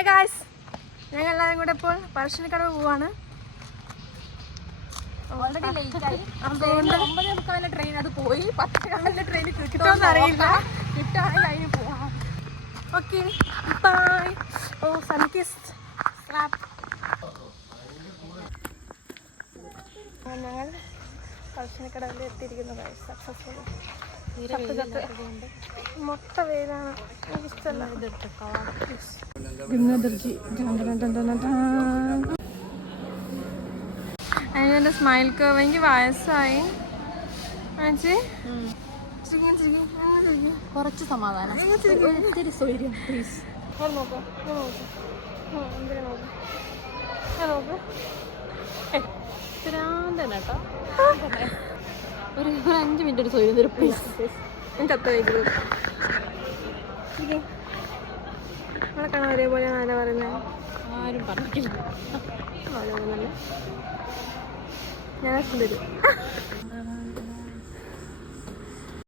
Hi guys, ഞങ്ങൾ എല്ലാവരും കൂടെ ഇപ്പോൾ പറശ്ശിനിക്കടവ് പോവാണ്. ഓൾറെഡി ലേറ്റ് ആയി. അതുകൊണ്ട് 9:45 ട്രെയിൻ അത് പോയി. 10:15 ട്രെയിൻ കിട്ടുമെന്ന് അറിയില്ല. കിട്ടുകയാണെങ്കിൽ അതിന് പോവാം. Okay bye. ഓ സൺകിസ് സ്ലാപ്പ്. ഞങ്ങൾ പറശ്ശിനിക്കടവിൽ എത്തിയിരിക്കുന്നു ഗായ്സ്. സക്സസ്ഫുള്ളി. മൊട്ട വെയിലാണ്, എനിക്കിഷ്ടമല്ല. അതിൻ്റെ സ്മൈൽ കർവ്. എനിക്ക് വയസ്സായി. കുറച്ച് സമാധാനം, ഒത്തിരി സ്വൈര്യം പ്ലീസ്. കേട്ടോ. ഒരു 5 മിനിറ്റ് ഒരു സ്വൈര്യം തരും പ്ലീസ്. എനിക്ക് അത്ര വൈകുന്നത് നമ്മളെ കാണാൻ ഒരേപോലെ നല്ല പറയുന്നത്. ആരും പറഞ്ഞിട്ടില്ല. ഞാൻ തരും.